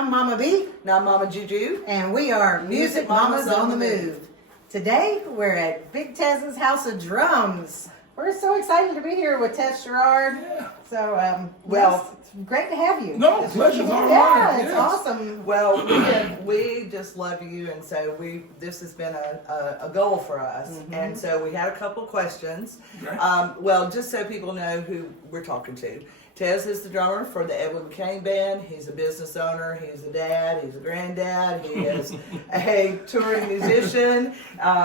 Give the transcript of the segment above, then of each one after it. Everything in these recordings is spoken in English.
I'm Mama B. And I'm Mama Juju. And we are Music Mamas on the Move. Today, we're at Big Tez's House of Drums. We're so excited to be here with Tez Sherard. Yeah. So, Well, it's great to have you. No, pleasure's all mine. Yeah, it's Yes. awesome. Well, we just love you, and so this has been a goal for us, and so we had a couple questions. Okay. Well, just so people know who we're talking to. Tez is the drummer for the Edwin McCain band. He's a business owner. He's a dad. He's a granddad. He is a touring musician.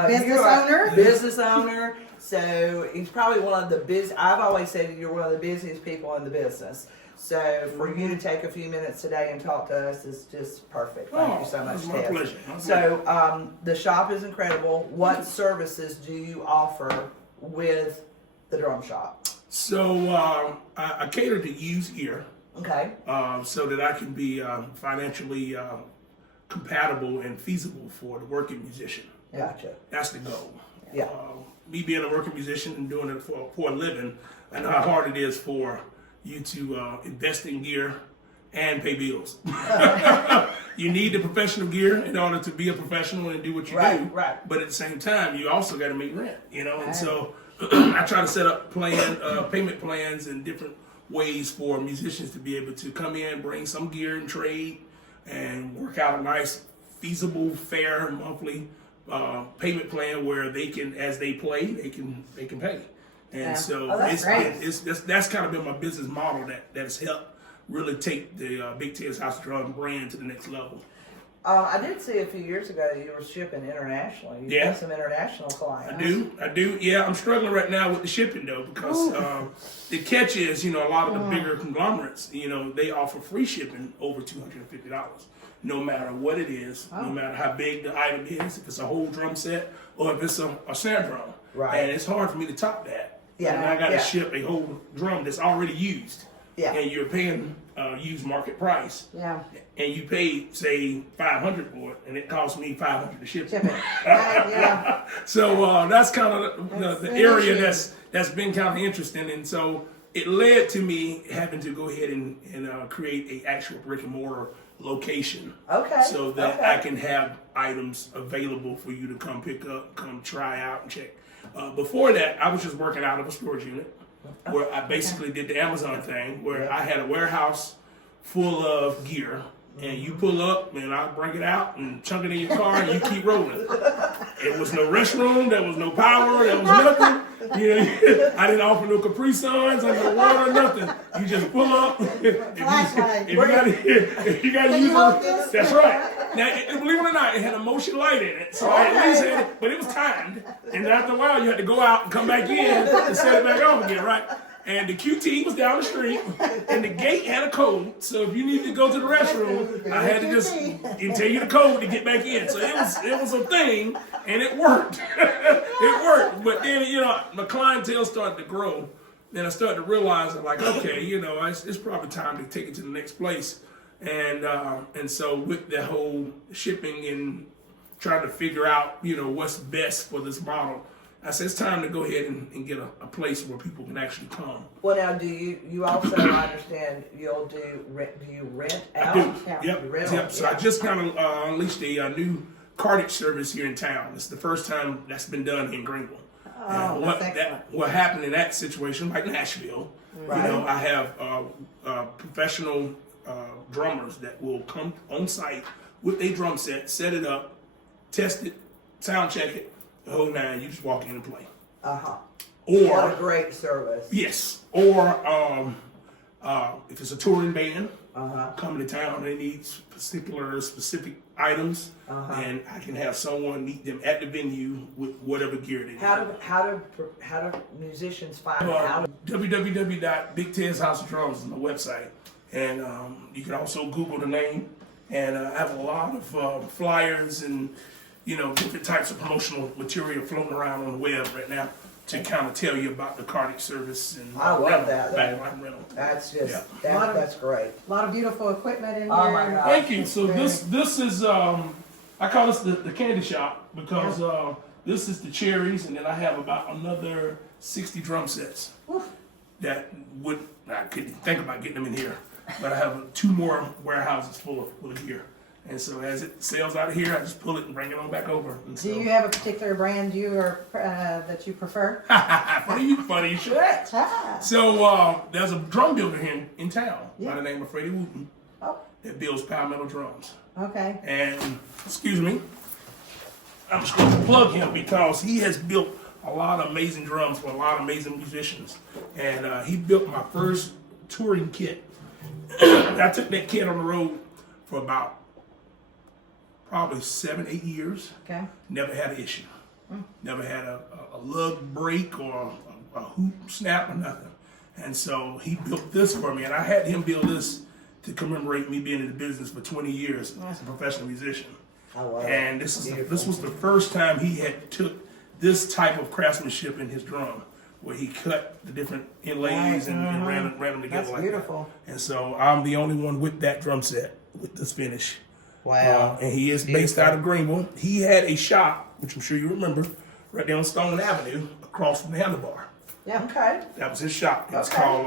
Business owner. So he's probably one of the I've always said you're one of the busiest people in the business. So for you to take a few minutes today and talk to us is just perfect. Thank you so much, it's my Tez. pleasure. So the shop is incredible. What services do you offer with the drum shop? So I cater to used gear, Okay. so that I can be financially compatible and feasible for the working musician. Gotcha. That's the goal. Yeah. Me being a working musician and doing it for a living, I know how hard it is for you to invest in gear and pay bills. You need the professional gear in order to be a professional and do what you do. Right. But at the same time, you also got to make rent, And so I try to set up payment plans and different ways for musicians to be able to come in, bring some gear and trade, and work out a nice, feasible, fair monthly payment plan where they can, as they play, they can pay. And so that's kind of been my business model that has helped really take the Big Tez House of Drum brand to the next level. I did see a few years ago you were shipping internationally. You got some international clients. I do. Yeah, I'm struggling right now with the shipping though because the catch is, a lot of the bigger conglomerates, they offer free shipping over $250, no matter what it is, no matter how big the item is, if it's a whole drum set or if it's a snare drum. Right. And it's hard for me to top that. Yeah. And I got to ship a whole drum that's already used. Yeah. And you're paying used market price. Yeah. And you pay, say, $500 for it, and it costs me $500 to ship it. Yeah. So that's kind of the area that's been kind of interesting, and so it led to me having to go ahead and create a actual brick and mortar location. Okay. So that I can have items available for you to come pick up, come try out and check. Before that, I was just working out of a storage unit where I basically did the Amazon thing, where I had a warehouse full of gear, and you pull up and I bring it out and chunk it in your car and you keep rolling. It was no restroom, there was no power, there was nothing. I didn't offer no Capri Suns or no water, nothing. You just pull up. If you got to use it, that's right. Now, believe it or not, it had a motion light in it, so I at least had it, but it was timed. And after a while, you had to go out and come back in and set it back off again, right? And the QT was down the street, and the gate had a code. So if you needed to go to the restroom, I had to just tell you the code to get back in. So it was a thing, and it worked. It worked. But then, my clientele started to grow. Then I started to realize, like, okay, it's probably time to take it to the next place. And so with the whole shipping and trying to figure out, what's best for this model, I said it's time to go ahead and get a place where people can actually come. Well, now, do you also, I understand, do you rent out? I do. Yeah. Yep. So I just kind of unleashed a new cartage service here in town. It's the first time that's been done in Greenville. What happened in that situation, like Nashville, right. I have professional drummers that will come on site with a drum set it up, test it, sound check it, the whole nine. You just walk in and play. Or Or what a great service. yes. Or if it's a touring band coming to town, they need specific items, and I can have someone meet them at the venue with whatever gear they need. How do musicians find out? www.BigTezHouseOfDrums is my website, and you can also Google the name. And I have a lot of flyers and different types of promotional material floating around on the web right now to kind of tell you about the cartage service and I love that. backline rental. That's just that's great. A lot of beautiful equipment in here. Oh my God. Thank you. So this is I call this the candy shop because this is the cherries, and then I have about another 60 drum sets that I couldn't think about getting them in here. but I have 2 more warehouses full of gear. And so as it sells out of here, I just pull it and bring it on back over. And Do you have a particular brand that you prefer? funny you should ask. So there's a drum builder here in town by the name of Freddie Wooten that builds power metal drums. Okay. And excuse me, I'm just going to plug him because he has built a lot of amazing drums for a lot of amazing musicians. And he built my first touring kit. I took that kit on the road for about probably 7-8 years. Okay. Never had an issue. Never had a lug break or a hoop snap or nothing. And so he built this for me, and I had him build this to commemorate me being in the business for 20 years as a professional musician. Oh, wow. And this was the first time he had took this type of craftsmanship in his drum, where he cut the different inlays and ran them together. That's like beautiful. that. And so I'm the only one with that drum set with this finish. Wow. And he is based out of Greenville. He had a shop, which I'm sure you remember, right down Stone Avenue, across from the Handlebar. Yeah. Okay. That was his shop. It's called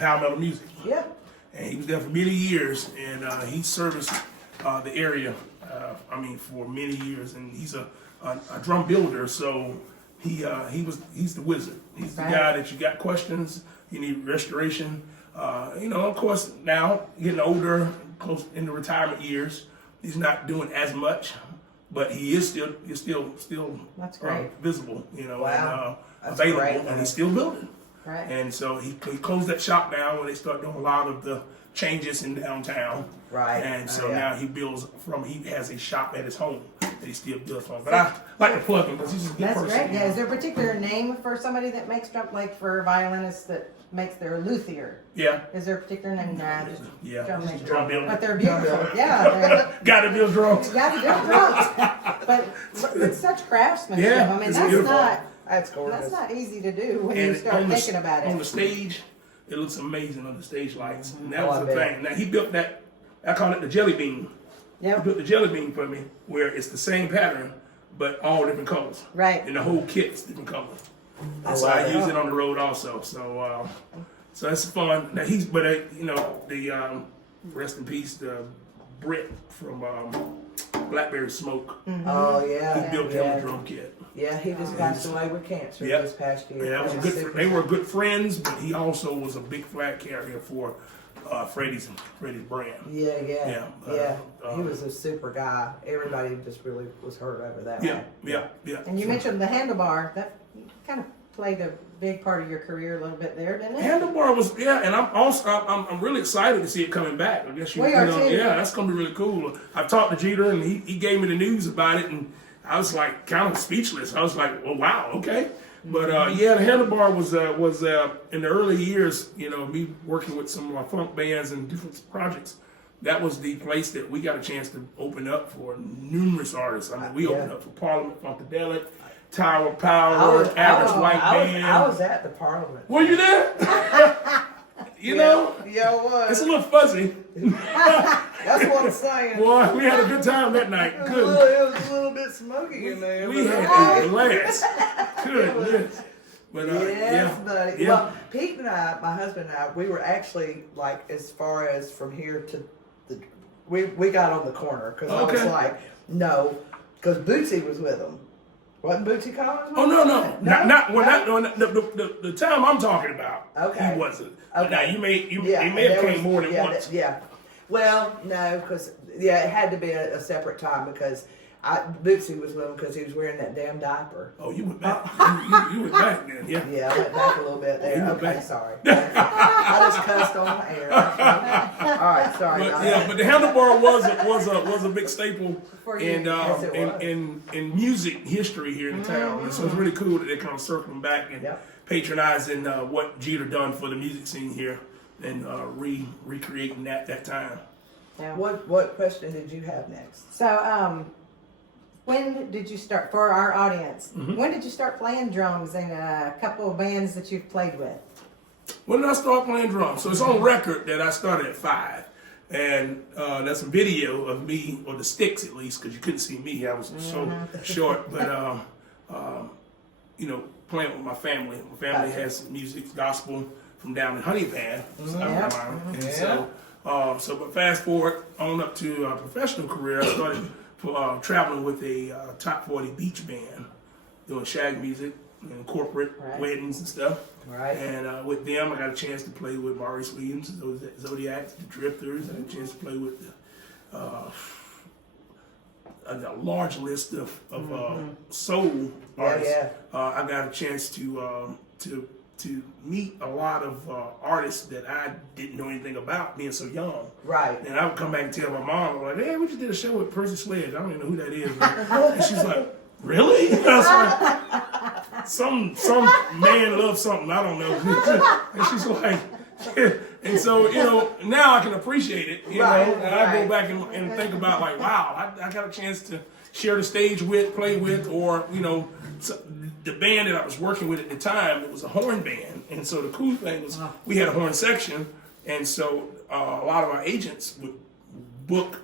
Power Metal Music. Yeah. And he was there for many years, and he serviced the area, for many years. And he's a drum builder, so he's the wizard. He's the guy that you got questions, you need restoration. Of course, now getting older, close in the retirement years, he's not doing as much, but he is still That's great. visible, Wow. and That's available, great, and man. he's still building. Right. And so he closed that shop down when they start doing a lot of the changes in downtown. Right. And so Oh, yeah. now he has a shop at his home that he still builds from. But I like to plug him because he's a good That's person. great. Yeah. Is there a particular name for somebody that makes drum, like for violinists that makes their luthier? Yeah. Is there a particular name? Nah, just Yeah. drum He's a maker. drum builder. But they're beautiful. Yeah. Got to build drums. You got to build drums. But it's such craftsmanship. Yeah, I mean, it's that's beautiful. That's gorgeous. That's not easy to do when And you start thinking about on it. the stage, it looks amazing on the stage lights. And that Oh, was I the bet. thing. Now he built that. I call it the jelly bean. He Yep. built the jelly bean for me, where it's the same pattern, but all different colors. Right. And the whole kit's different colors. And so love I it. use it on the road also. So that's fun. Now the rest in peace, the Brit from Blackberry Smoke. Oh, He yeah. built him a drum kit. Yeah, he just passed away with cancer Yep. this past year. And that was a He good. super They were sad. good friends, but he also was a big flag carrier for Freddie's brand. Yeah. Yeah, He was a super guy. Everybody just really was hurt over that. Yeah. And you mentioned the handlebar. That kind of played a big part of your career a little bit there, didn't it? Handlebar was and I'm really excited to see it coming back. I guess We are too. Yeah, that's gonna be really cool. I've talked to Jeter and he gave me the news about it, and I was like kind of speechless. I was like, well, wow, okay. But the Handlebar was in the early years, me working with some of my funk bands and different projects. That was the place that we got a chance to open up for numerous artists. I mean, we opened up for Parliament, Funkadelic, Tower Power, Average White Band. I was at the Parliament. Were you there? Yeah, I was. It's a little fuzzy. That's what I'm saying. Boy, we had a good time that night. It Good. was a little bit smoky in there. We but had a blast. Goodness. But yes, yeah. buddy. Yeah. Well, Pete and I, my husband and I, we were actually like as far as from here to we got on the corner because I was Okay. like, no, because Bootsy was with him. Wasn't Bootsy Collins? Oh no. No? The time I'm talking about. Okay. He wasn't. Okay. Now he may Yeah, have there came was- more than yeah, once. Yeah. Well, no, because it had to be a separate time because Bootsy was with him because he was wearing that damn diaper. Oh, you went back. you went back then, yeah. Yeah, I went back a little bit there. You went Okay, back. sorry. I just cussed on the air. All right, sorry. But the Handlebar was a big staple For you. in Yes, it was. in music history here in town, and so it's really cool that they're kind of circling back and Yep. patronizing what Jeter done for the music scene here and recreating that time. Yeah. What question did you have next? So, when did you start, for our audience, Mm-hmm. when did you start playing drums in a couple of bands that you've played with? When did I start playing drums? So it's on record that I started at 5. And that's a video of me, or the sticks at least, because you couldn't see me. I was so short. But, playing with my family. My family has music, gospel from down in Honey Pan, South Carolina. And so But fast forward on up to a professional career, I started traveling with a top 40 beach band, doing shag music and corporate weddings and stuff. Right. And with them, I got a chance to play with Maurice Williams, Zodiacs, the Drifters. I had a chance to play with a large list of soul artists. I got a chance to meet a lot of artists that I didn't know anything about, being so young. Right. And I would come back and tell my mom, like, "Hey, we just did a show with Percy Sledge. I don't even know who that is." And she's like, "Really?" And I was like, some man loves something I don't know. And she's like, and so, now I can appreciate it, know, and I go back and think about, like, wow, I got a chance to share the stage with, play with, or, the band that I was working with at the time, it was a horn band. And so the cool thing was we had a horn section, and so a lot of our agents would book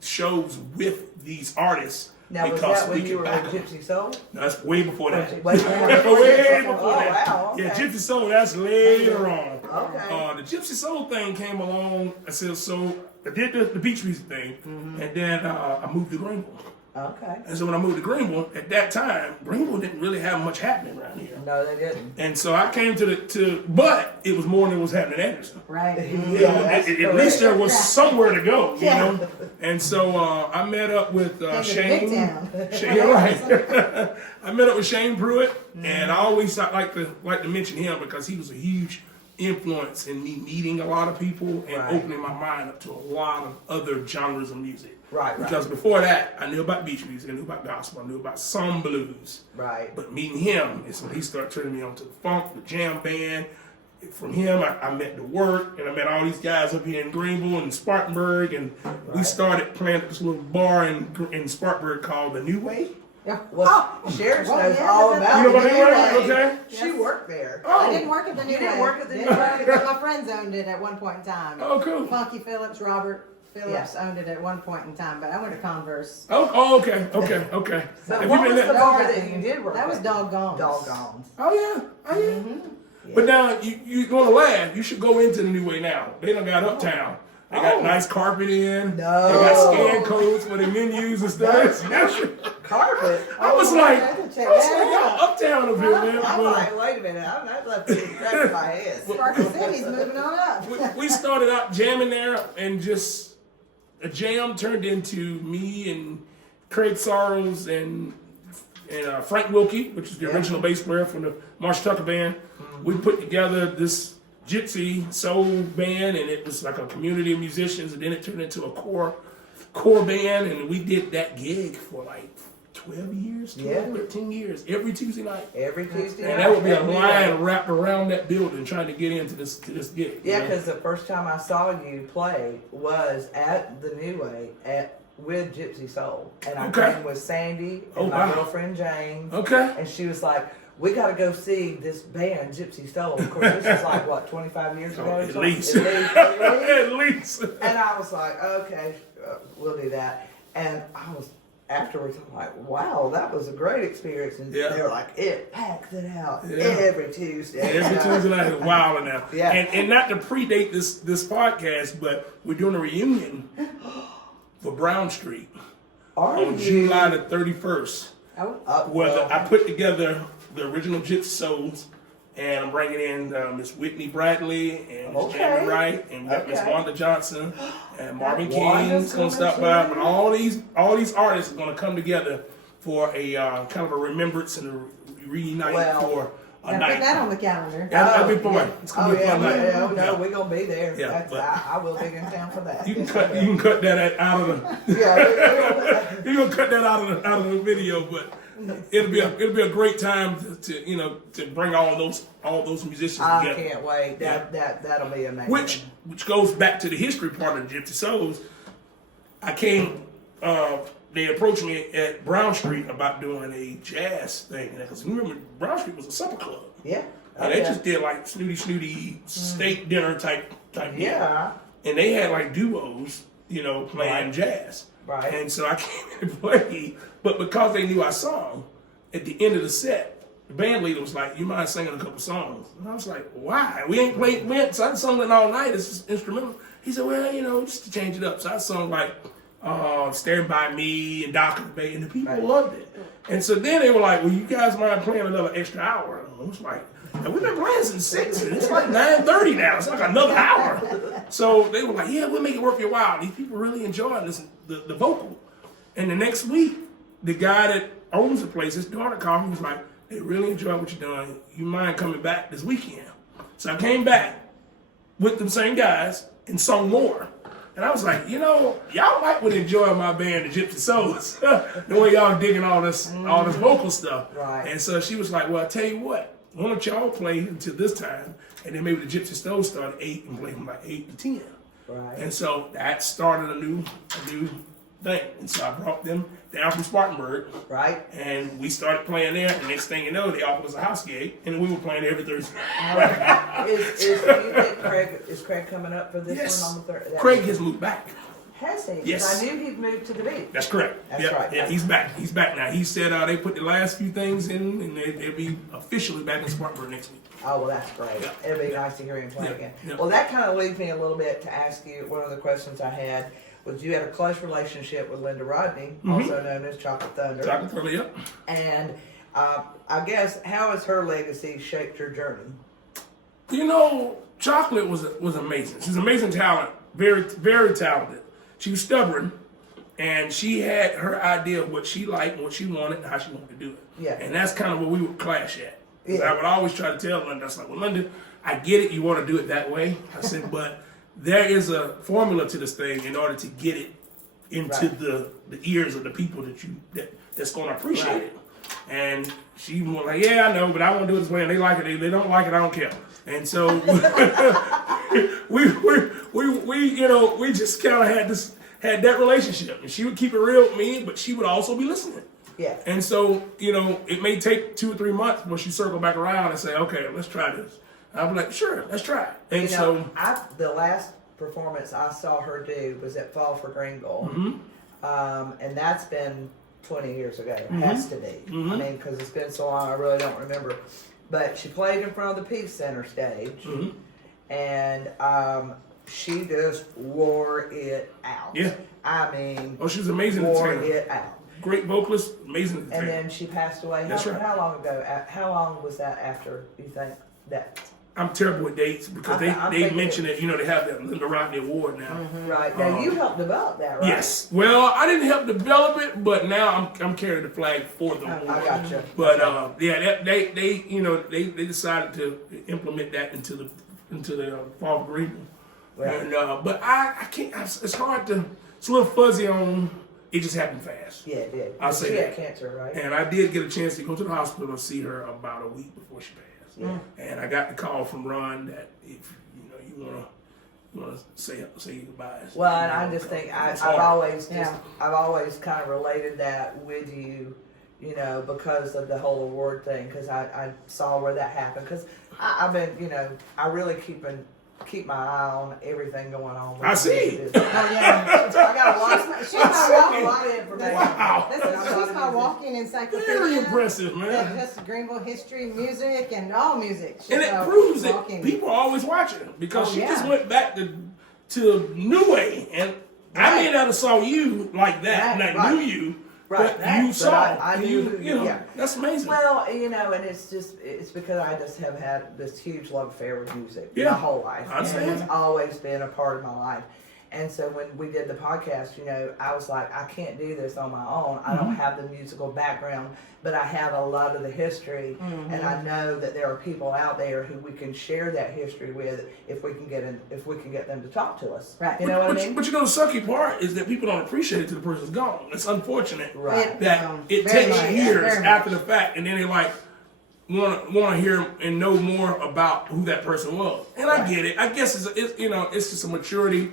shows with these artists. Now, was that when you were with Gypsy Soul? No, that's way before that. Way before that. Wow, okay. Yeah, Gypsy Soul, that's later on. Okay. The Gypsy Soul thing came along. I said, so I did the beach music thing, and then I moved to Greenville. Okay. And so when I moved to Greenville, at that time, Greenville didn't really have much happening around here. No, they didn't. And so I came but it was more than what was happening in Anderson. Right. At least there was somewhere to go, you know? And so I met up with Shane. Right. I met up with Shane Pruitt, and I always like to mention him because he was a huge influence in me meeting a lot of people and opening my mind up to a lot of other genres of music. Right. Because before that, I knew about beach music, I knew about gospel, I knew about some blues. Right. But meeting him is when he started turning me on to the funk, the jam band. From him, I met The Work, and I met all these guys up here in Greenville and Spartanburg, and we started playing at this little bar in Spartanburg called The New Way. Well, Sherard knows all about You know it. what they were? Okay. She worked there. I didn't work at the New You didn't Way. work at the New Didn't work Way? but my friends owned it at one point in time. Oh, cool. Funky Phillips, Robert Phillips owned it at one point in time, but I went to Converse. Oh, okay. But Have what you was been the there? bar that you did work That was at? Doggones. Doggones. Oh, yeah. But now, you're going to laugh. You should go into the New Way now. They done got Uptown. They got nice carpet in. No. They got scan codes for the menus and stuff. Carpet? I was like, check y'all Uptown up here, man. I'm like, wait a minute. I'm not left to scratch my head. Sparkle City's moving on up. We started out jamming there, and just a jam turned into me and Craig Sorrows and Frank Wilkie, which is the original bass player from the Marsh Tucker band. We put together this Gypsy Soul band, and it was like a community of musicians, and then it turned into a core band, and we did that gig for like 12 years, 13 years, every Tuesday night. Every Tuesday night. And that would be a line wrapped around that building trying to get into this gig. Yeah, because the first time I saw you play was at the New Way with Gypsy Soul. And I came with Sandy and my girlfriend Jane. Okay. And she was like, we got to go see this band, Gypsy Soul. Of course, this was like, what, 25 years ago? At least. At least. And I was like, okay, we'll do that. And I was, afterwards, I'm like, wow, that was a great experience. And they were like, it packs it out every Tuesday. Every Tuesday night is wild now. Yeah. And not to predate this podcast, but we're doing a reunion for Brown Street on July the 31st. Where I put together the original Gypsy Souls, and I'm bringing in Miss Whitney Bradley and Miss Jamie Wright, and we got Miss Wanda Johnson and Marvin King's gonna stop by. But all these artists are gonna come together for a kind of a remembrance and a reunite for a night. Put that on the calendar. That'll be fun. It's gonna be a fun night. No, we're gonna be there. Yeah, I will be in town for that. You can cut that out of the. You're gonna cut that out of the video, but it'll be a great time to bring all those musicians together. I can't wait. That'll be amazing. Which goes back to the history part of the Gypsy Souls. They approached me at Brown Street about doing a jazz thing, because remember Brown Street was a supper club. Yeah. They just did like snooty steak dinner type deal. Yeah. And they had like duos, playing jazz. Right. And so I came in and played, but because they knew I sung, at the end of the set, the band leader was like, "You mind singing a couple songs?" And I was like, "Why? We ain't sung it all night. It's just instrumental." He said, well, just to change it up. So I sung like Stand By Me and Doctorate, and the people loved it. And so then they were like, well, you guys mind playing another extra hour? I was like, we've been playing since 6, and it's like 9:30 now. It's like another hour. So they were like, yeah, we'll make it worth your while. These people really enjoying this, the vocal. And the next week, the guy that owns the place, his daughter called me and was like, they really enjoy what you're doing. You mind coming back this weekend? So I came back with them same guys and sung more. And I was like, y'all might would enjoy my band, the Gypsy Souls, the way y'all digging all this vocal stuff. Right. And so she was like, well, I'll tell you what, why don't y'all play until this time, and then maybe the Gypsy Souls start at 8 and play from like 8 to 10. Right. And so that started a new thing. And so I brought them down from Spartanburg. Right. And we started playing there. And next thing you know, they offered us a house gig, and we were playing every Thursday. Is Craig coming up for this Yes. one on the 3rd? Craig has moved back. Has he? 'Cause Yes. I knew he'd moved to the beach. That's correct. That's Yep. right. Yeah, he's back. He's back now. He said they put the last few things in, and they'll be officially back in Spartanburg next week. Oh, well, that's great. Yeah. It'll be nice to hear him play Yeah. again. Yeah. Well, that kind of leads me a little bit to ask you, one of the questions I had was you had a close relationship with Linda Rodney, also known as Chocolate Thunder. Chocolate Thunder, yep. And I guess, how has her legacy shaped your journey? Chocolate was amazing. She's an amazing talent, very, very talented. She was stubborn, and she had her idea of what she liked and what she wanted and how she wanted to do it. Yeah. And that's kind of what we would clash at. 'Cause Yeah. I would always try to tell Linda, I was like, well, Linda, I get it, you want to do it that way. I said, but there is a formula to this thing in order to get it into the ears of the people that's going to appreciate it. And she was like, yeah, I know, but I want to do it this way, and they like it. They don't like it, I don't care. And so we just kind of had that relationship, and she would keep it real with me, but she would also be listening. Yeah. And so, it may take 2 or 3 months before she circle back around and say, okay, let's try this. And I'll be like, sure, let's try it. And the last performance I saw her do was at Fall for Greenville. And that's been 20 years ago. It has to be. I mean, because it's been so long, I really don't remember. But she played in front of the Peace Center stage. And she just wore it out. Yeah. I mean, she was amazing. Wore it out. Great vocalist, amazing. And then she passed away. That's right. How long ago? How long was that after, you think, that? I'm terrible with dates because they mention it. They have that Linda Rodney Award now. Right. Now, you helped develop that, right? Yes. Well, I didn't help develop it, but now I'm carrying the flag for them. I got you. But they decided to implement that into the Fall of Greenville. Right. And but I can't. It's hard to. It's a little fuzzy on. It just happened fast. Yeah, it did. I'll say she that. had cancer, right? And I did get a chance to go to the hospital and see her about a week before she passed. Yeah. And I got the call from Ron that if you wanna say goodbyes. Well, and I just think It's I've hard. always kind of related that with you, because of the whole award thing. Because I saw where that happened. Because I've been, I really keep my eye on everything going on. I see. Oh yeah, I got a lot. she's my a lot of information. Wow. she's my walking encyclopedia. Very impressive, man. Yeah, just Greenville history, music, and all music. She's And it a proves walking- that people are always watching her because Oh, she yeah. just went back to New Way, and I may not have saw you like that, and I Right. knew you, Right. but you But saw. I knew who you- yeah. That's amazing. Well, and it's because I just have had this huge love affair with music Yeah. my whole life. I understand. And it's always been a part of my life. And so when we did the podcast, I was like, I can't do this on my own. I don't have the musical background, but I have a lot of the history, and I know that there are people out there who we can share that history with if we can get them to talk to us. Right. You know what I But mean? the sucky part is that people don't appreciate it till the person's gone. It's unfortunate Right. that it very takes much, years very after much. the fact, and then they want to hear and know more about who that person was. And I get it. I guess it's just a maturity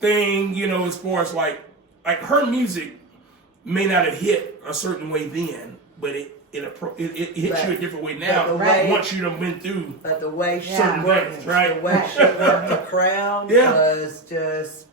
thing, as far as like her music may not have hit a certain way then, but it hits you a different way now. the way- once you done been through But the way she Yeah. worked, Things, right? the way she worked the crowd Yeah. was just,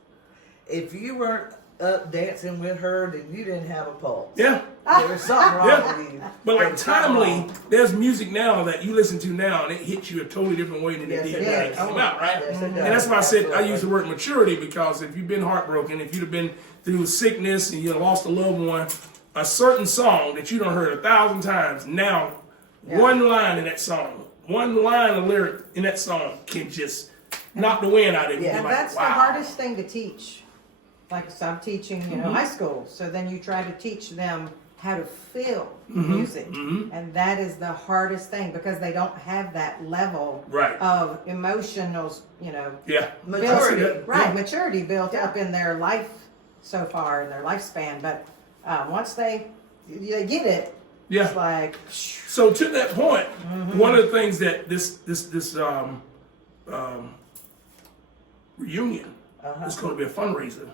if you weren't up dancing with her, then you didn't have a pulse. Yeah. There was something wrong Yeah. with you. But There like was something timely, wrong. there's music now that you listen to now and it hits you a totally different way than Yes, it did it when it does. came out, right? Yes, it And does. that's why I said I Absolutely. use the word maturity, because if you've been heartbroken, if you've been through sickness and you lost a loved one, a certain song that you done heard 1,000 times, now one line in that song, one line of lyric in that song can just knock the wind out of you. Yeah. You're And like, that's wow. the hardest thing to teach. Like, so I'm teaching, high school. So then you try to teach them how to feel music. And that is the hardest thing, because they don't have that level Right. of emotional, Yeah. Maturity. That's it. right, maturity built up in their life so far, in their lifespan. But once they get it, Yeah. it's like, So to that point, one of the things that this reunion is going to be a fundraiser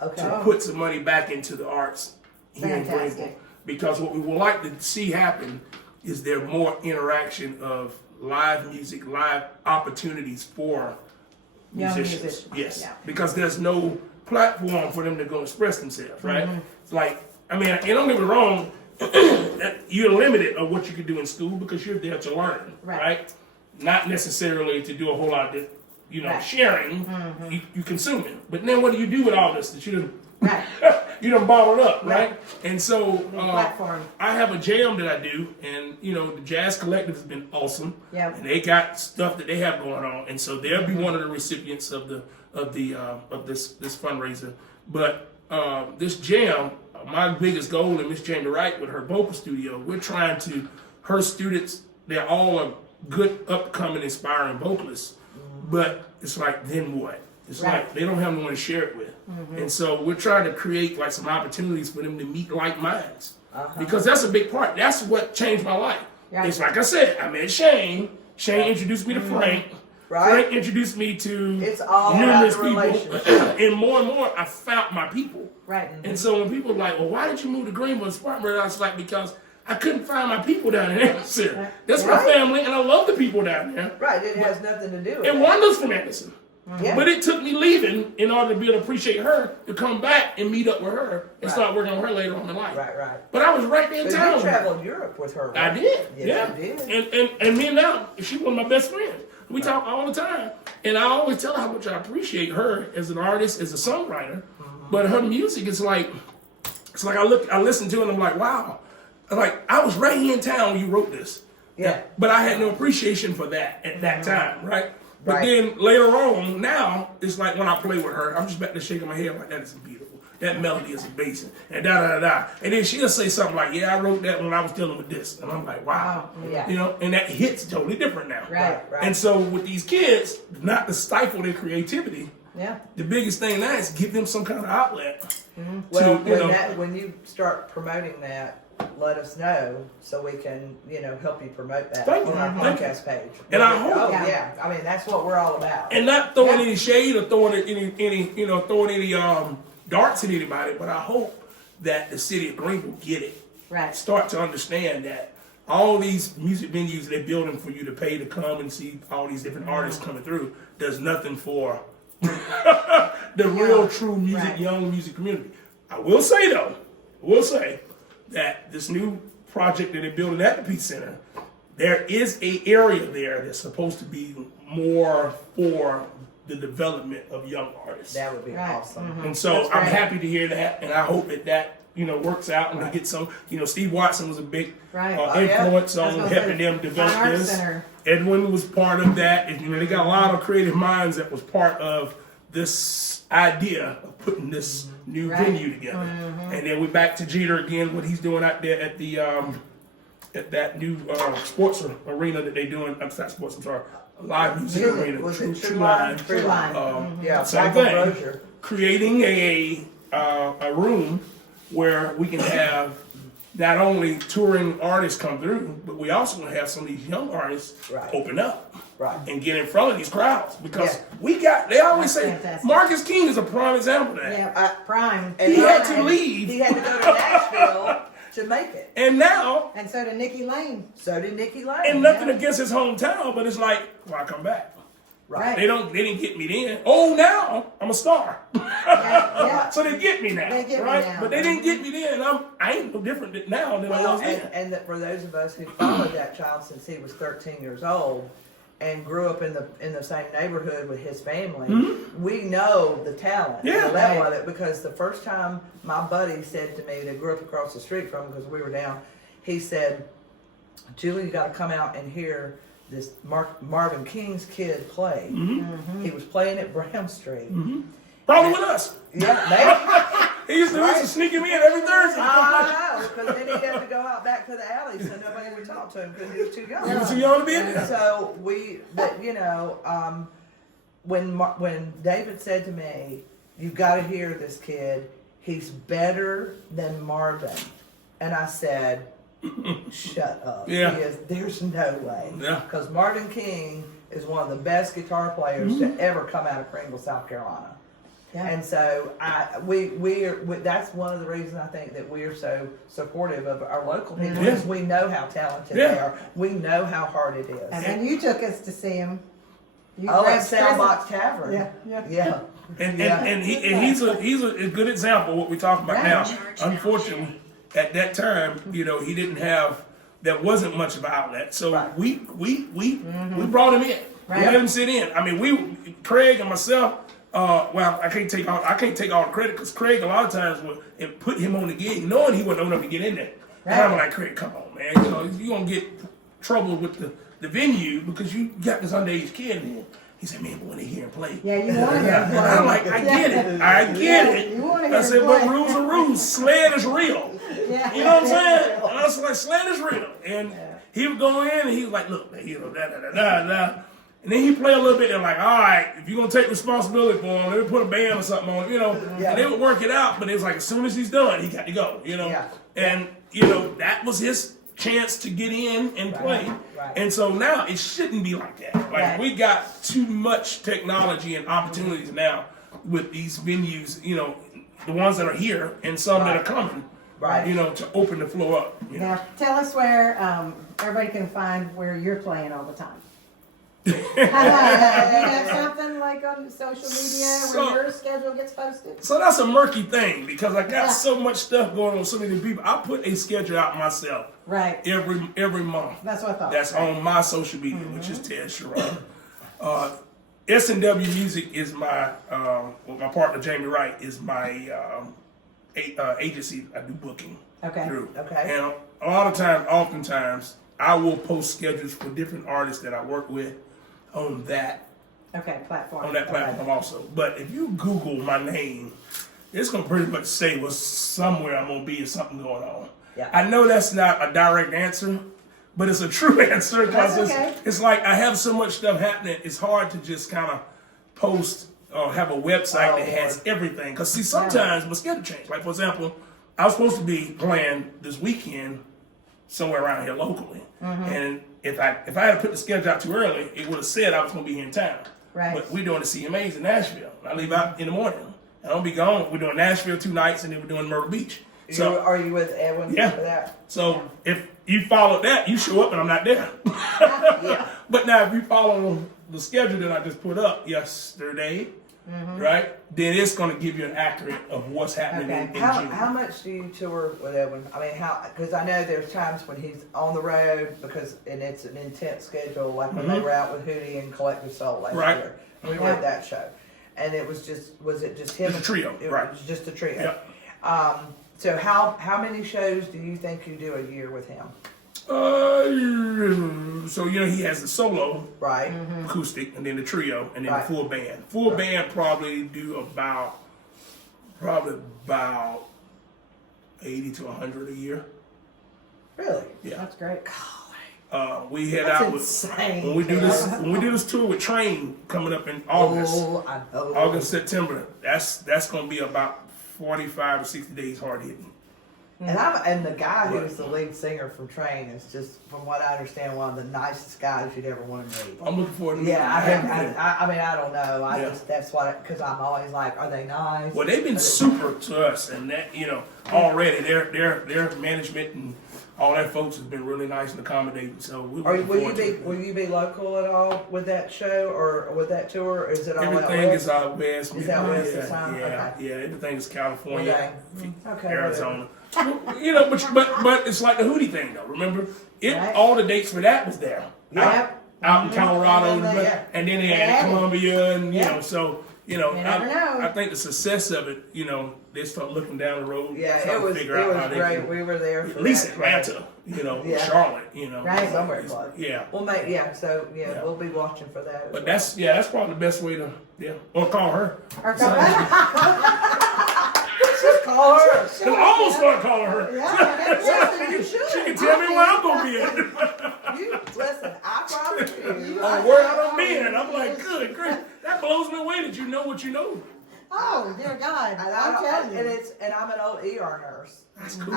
Okay. to put some money back into the arts here in Fantastic. Greenville. Because what we would like to see happen is there more interaction of live music, live opportunities for Young musicians. musicians, Yes, yeah. because there's no platform for them to go express themselves, right? It's like, I mean, and don't get me wrong, you're limited of what you can do in school because you're there to learn, Right. right? Not necessarily to do a whole lot of, Right. sharing. You consume it, but then what do you do with all this that you done, right, you done bottled up, Right. right? And so platform. I have a jam that I do, and the Jazz Collective has been awesome. Yep. And they got stuff that they have going on, and so they'll be one of the recipients of this fundraiser. But this jam, my biggest goal, and Miss Jamie Wright with her vocal studio, we're trying to, her students, they're all a good upcoming inspiring vocalists, but it's like, then what? It's Right. like they don't have no one to share it with. And so we're trying to create like some opportunities for them to meet like minds. Because that's a big part. That's what changed my life. Right. It's like I said, I met Shane. Shane introduced me to Frank. Right. Frank introduced me to It's all about numerous the people. relationship. And more, I found my people. Right. And so when people are like, well, why did you move to Greenville and Spartanburg? I was like, because I couldn't find my people down in Anderson. That's my Right. family, and I love the people down there. Right, it has nothing to do with And that. Wanda's from Anderson. Yeah. But it took me leaving in order to be able to appreciate her, to come back and meet up with her and start working on her later on in life. Right. But I was right there in But town. you traveled Europe with her, I right? did. Yes, yeah. you did. And me and now, she's one of my best friends. We talk all the time. And I always tell her how much I appreciate her as an artist, as a songwriter. But her music is like, it's like I listen to it and I'm like, wow. Like, I was right here in town when you wrote this. Yeah. But I had no appreciation for that at that time, right? But Right. then later on, now, it's like when I play with her, I'm just back there shaking my head like, that is beautiful. That melody is amazing. And da-da-da-da. And then she'll say something like, yeah, I wrote that when I was dealing with this. And I'm like, wow. Yeah. And that hits totally different now. Right. And so with these kids, not to stifle their creativity, Yeah. the biggest thing now is give them some kind of outlet. Well, to, when you start promoting that, let us know so we can, help you promote that Thank on you. our Thank you. podcast page. And I hope- Oh, Yeah. yeah. I mean, that's what we're all about. And not throwing any shade or throwing any darts at anybody, but I hope that the city of Greenville get it. Right. Start to understand that all these music venues they're building for you to pay to come and see all these different artists coming through does nothing for the real, true music, Right. young music community. I will say though, that this new project that they're building at the Peace Center, there is a area there that's supposed to be more for the development of young artists. That would be Right. awesome. And so That's I'm great. happy to hear that, and I hope that works out and they get some. Steve Watson was a big Right. Oh, yeah. influence I was on gonna helping say, them develop Fine Arts this. Center. Edwin was part of that, and they got a lot of creative minds that was part of this idea of putting this new Right. venue together. And then we're back to Jeter again, what he's doing out there at the at that new sports arena that they're doing. I'm not sports. I'm sorry, a live music arena. Was it True Line. Line? True Line. Yeah, Same Michael thing. Brozier. Creating a room where we can have not only touring artists come through, but we also want to have some of these young artists Right. open up Right. and get in front of these crowds because Yeah. they always That's say fantastic. Marcus King is a prime example of that. Yeah. Prime. And He had to Prime. leave, He had to go to Nashville to make it. and now, And so did Nikki Lane. So did Nikki Lane. and nothing against his hometown, but it's like, why come back? Right. They didn't get me then. Oh, now I'm a star. Yeah. So they get me now, They get me right? now. But they didn't get me then. I ain't no different now than I was then. And that for those of us who followed that child since he was 13 years old and grew up in the same neighborhood with his family, we know the talent, Yeah. the level of it. Because the first time my buddy said to me, that grew up across the street from him because we were down, he said, "Julie, you got to come out and hear this Marvin King's kid play." He was playing at Brown Street. Probably with us. Yeah, maybe. He used to sneak him in every Thursday. I know, because then he had to go out back to the alley so nobody would talk to him because he was too young. He was too young to be in And there. so when David said to me, "You've got to hear this kid. He's better than Marvin," and I said, "Shut up." Yeah. There's no way. Yeah. Because Marvin King is one of the best guitar players to ever come out of Greenville, South Carolina. Yeah. And so that's one of the reasons I think that we are so supportive of our local people, because we know how talented they Yeah. are. We know how hard it is. And then you took us to see him. You At grabbed Soundbox Tavern. Yeah. And he's a good example of what we're talking about Right. now. Unfortunately, at that time, he didn't have. There wasn't much of an outlet, so Right. we brought him in. Right. We let him sit in. I mean, Craig and myself. Well, I can't take all the credit because Craig a lot of times would put him on the gig, knowing he wasn't old enough to get in there. And I'm like, Craig, come on, man. You gonna get trouble with the venue because you got this underage kid in. He said, "Man, but when they hear him play." Yeah, you wanted him to play. I'm like, I get it. I get it. You wanna hear I him said, play. but rules are rules. Sled is real. Yeah. You know what I'm saying? And I was like, sled is real. And he would go in and he was like, "Look, man, da. And then he play a little bit and like, all right, if you're going to take responsibility for him, let me put a band or something on him, Yeah. And they would work it out, but it was like, as soon as he's done, he got to go, Yeah. And, that was his chance to get in and play. Right. And so now it shouldn't be like that. Like, Right. we got too much technology and opportunities now with these venues, the ones that are here and some that are coming, Right. to open the floor up. Now, tell us where everybody can find where you're playing all the time. Do you have something like on social media where your schedule gets posted? So that's a murky thing because I got so much stuff going on with so many people. I put a schedule out myself Right. every month. That's what I thought. That's on my social media, which is Tez Sherard. S&W Music is my, my partner Jamie Wright is my agency I do booking Okay. through. Okay. And oftentimes, I will post schedules for different artists that I work with on that Platform. platform also. But if you Google my name, it's gonna pretty much say what's somewhere I'm gonna be or something going on. Yeah. I know that's not a direct answer, but it's a true answer because That's okay. it's like I have so much stuff happening. It's hard to just kind of post or have a website that has everything. Because see, sometimes my schedule change. Like for example, I was supposed to be playing this weekend somewhere around here locally, and if I had put the schedule out too early, it would have said I was going to be here in town. Right. But we're doing the CMAs in Nashville. I leave out in the morning. I don't be gone. We're doing Nashville 2 nights, and then we're doing Myrtle Beach. So Are you with Edwin Yeah. for that? so if you follow that, you show up and I'm not there. Yeah. But now if you follow the schedule that I just put up yesterday, right, then it's going to give you an accurate of what's happening in June. How much do you tour with Edwin? I mean, because I know there's times when he's on the road and it's an intense schedule, like when they were out with Hootie and Collective Soul last Right. year. We were at that show, and was it just him? Just a trio, It right. was just a trio. Yep. So how many shows do you think you do a year with him? So he has the solo Right. acoustic, and then the trio, and then Right. the full band. Full band probably do about 80 to 100 a year. Really? Yeah. That's great. We head That's out with insane. when we do this tour with Train coming up in August. Oh, I know. August, September. That's gonna be about 45 to 60 days hard hitting. And the guy who's the lead singer from Train is just, from what I understand, one of the nicest guys you'd ever want to meet. I'm looking forward to meeting Yeah, them. I mean, I don't know. Yeah. That's why, because I'm always like, are they nice? Well, they've been super to us, and that already. Their management and all that folks has been really nice and accommodating. So Will you be local at all with that show or with that tour? Or is it all everything out is out west? Is that west this yeah, time? yeah, Okay. yeah. Everything is California, Okay, Arizona. You know, but it's like the Hootie thing though. Remember, Right. all the dates for that was there. Yep. Out in Colorado, Yeah. and then they added Columbia, and you Yeah. know, so You never know. I think the success of it, you know, they start looking down the road, Yeah, trying it was to figure out how they great. can, We were there for at least that. Atlanta, you know, Yeah. Charlotte, you know, Right. Somewhere close. yeah. Well, so Yeah. we'll be watching for that. as But well. that's probably the best way to or call her. Or Just call her. Cause I almost want to call her. yeah, you should. She can tell me where I'm gonna be at. You listen. I promise you. Where I'm being, and I'm like, good, great. That blows me away that you know what you know. Oh, dear God. And I'm telling you. and I'm an old ER nurse. That's cool.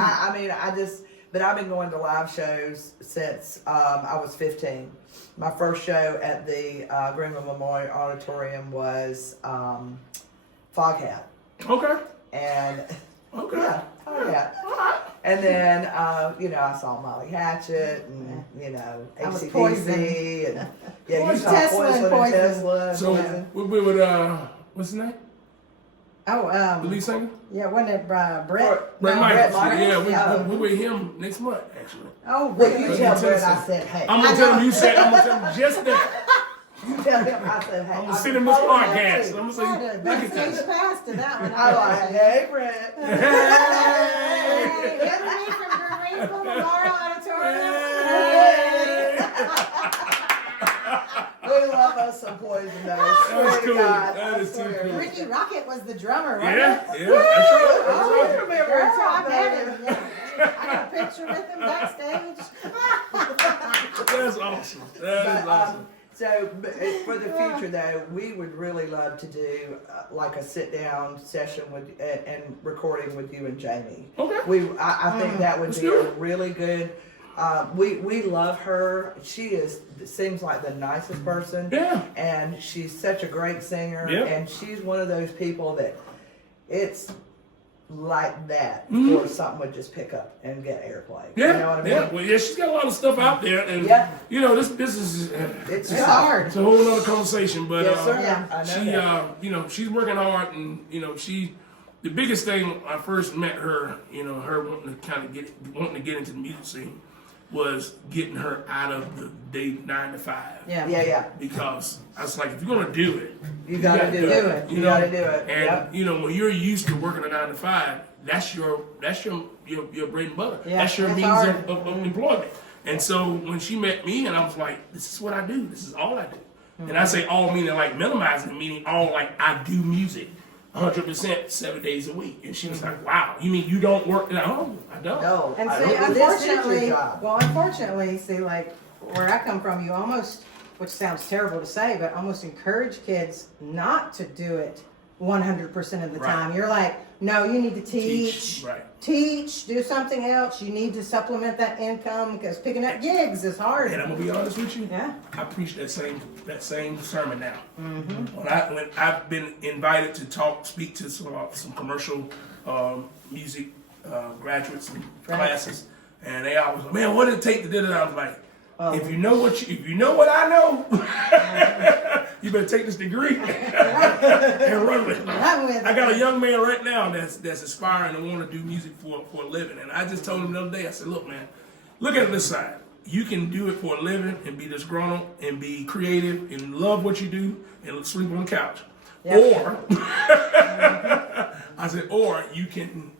But I've been going to live shows since I was 15. My first show at the Greenville Memorial Auditorium was Foghat. Okay. And Okay. yeah, Foghat. And then, I saw Molly Hatchet and, I was AC/DC Poison. and, you Poison. saw Tesla and Poison and Poison. Tesla. and So Poison. we with what's his name? Oh, The lead singer? yeah, wasn't it Brett? Brett Brett Michaels. Michaels. Yeah, we with him next month actually. Oh, Well, you really? tell Tennessee. Brett I said, hey. I'm gonna tell him you said. I'm gonna tell him just that. You tell him I said, hey. I'm gonna send him this podcast. I'm gonna say, What a look at backstage this. pass to that one. I like, hey, Brett. Hey, Anthony from Greenville Memorial Auditorium. We love us some Poison, though. That's cool. God, That is too cool. Ricky Rocket was the drummer, wasn't Yeah, it? yeah, that's right. That's Oh, right. you remember Girl, I something. met him. Yeah. I got a picture with him backstage. That's awesome. That is awesome. For the future, though, we would really love to do like a sit-down session with and recording with you and Jamie. Okay. I think that would Let's be do a it. really good. We love her. She seems like the nicest person. Yeah. And she's such a great singer. Yep. And she's one of those people that it's like that Mm-hmm. or something would just pick up and get airplay. Yeah, You know what I mean? yeah. Well, yeah, she's got a lot of stuff out there, and Yeah. you know, this business is It's It's tough. hard. it's a whole other conversation. But Yes, sir. Yeah. I know she, that. she's working hard, and the biggest thing when I first met her, her wanting to get into the music scene, was getting her out of the day 9 to 5. Yeah. Yeah. Because I was like, if you're gonna do it, You gotta do it. You You know? gotta do it. And Yep. when you're used to working a 9 to 5, that's your bread and butter. Yeah, That's your that's means hard. of employment. And so when she met me, and I was like, this is what I do. This is all I do. And I say all meaning like minimizing, meaning all like I do music 100% 7 days a week. And she was like, wow, you mean you don't work? And I don't. No. And I see, don't- this is your unfortunately, job. see, like where I come from, you almost, which sounds terrible to say, but almost encourage kids not to do it 100% of the Right. time. You're like, no, you need to teach, Right. do something else. You need to supplement that income because picking up gigs is hard. And I'm gonna be honest with you. Yeah. I preach that same sermon now. When I've been invited to speak to some commercial music graduates and classes, and they always go, man, what did it take to do that? I was like, if you know what I know, you better take this degree and run with it. Run with it. I got a young man right now that's aspiring to want to do music for a living, and I just told him the other day, I said, look, man, look at this side. You can do it for a living and be disgruntled and be creative and love what you do and sleep on the couch. Yep. Or, I said, or you can,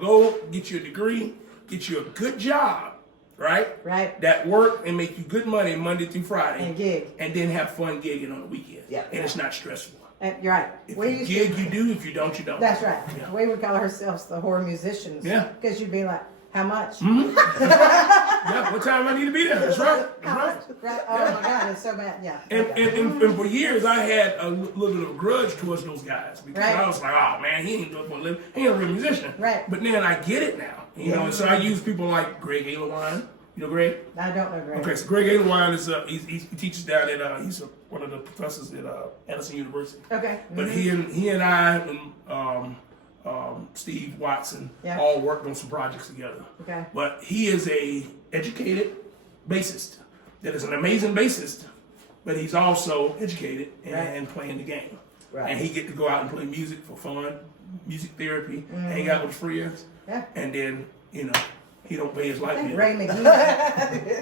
go get you a degree, get you a good job, right? Right. That work and make you good money Monday through Friday. And gig. And then have fun gigging on the weekend. Yeah. And it's not stressful. And you're right. If We you used gig, to- you do. If you don't, you don't. That's right. Yeah. We would call ourselves the whore musicians. Yeah. Because you'd be like, how much? Yeah, what time I need to be there? That's right. That's How right. much? Right. Oh my God, it's so bad. Yeah. And for years, I had a little bit of a grudge towards those guys because Right. I was like, oh man, he ain't doing it for a living. He ain't a real musician. Right. But then I get it now. And so I use people like Greg Alewine. You know Greg? I don't know, Greg. Okay, so Greg Alewine is he teaches down at he's one of the professors at Edison University. Okay. But he and I and Steve Watson, Yeah. all worked on some projects together. Okay. But he is a educated bassist that is an amazing bassist, but he's also educated and playing the game. Right. And he get to go out and play music for fun, music therapy, hang out with friends, Yeah. and then, you know, he don't pay his light I think bill. Ray McGee.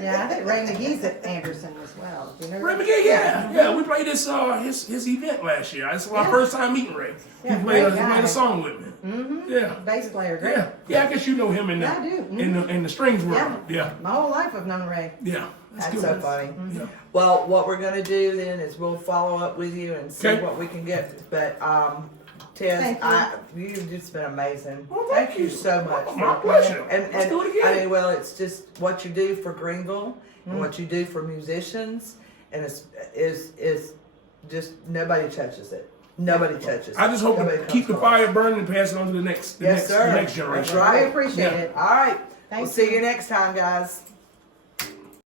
Yeah, I think Ray McGee's at Anderson as well. Do you know Ray that? McCain, yeah. We played his event last year. This was my first time meeting Ray. Yeah, he played great guy. a song with me. Yeah. Bass player, great. Yeah. I guess you know him in the Yeah, I do. in the strings world. Yeah. My whole life I've known Ray. Yeah. That's good. so funny. Yeah. Well, what we're gonna do then is we'll follow up with you and see Okay. what we can get. But Tez, Thank you've just been amazing. Well, thank you. so much. My pleasure. And Let's do it again. I mean, well, it's just what you do for Greenville and what you do for musicians, and is just nobody touches it. Nobody touches it. I just hope Nobody to comes keep the close. fire burning and pass it on to the next Yes, sir. the next That's generation. right. I appreciate Yeah. it. All right. Thank We'll see you next time, guys.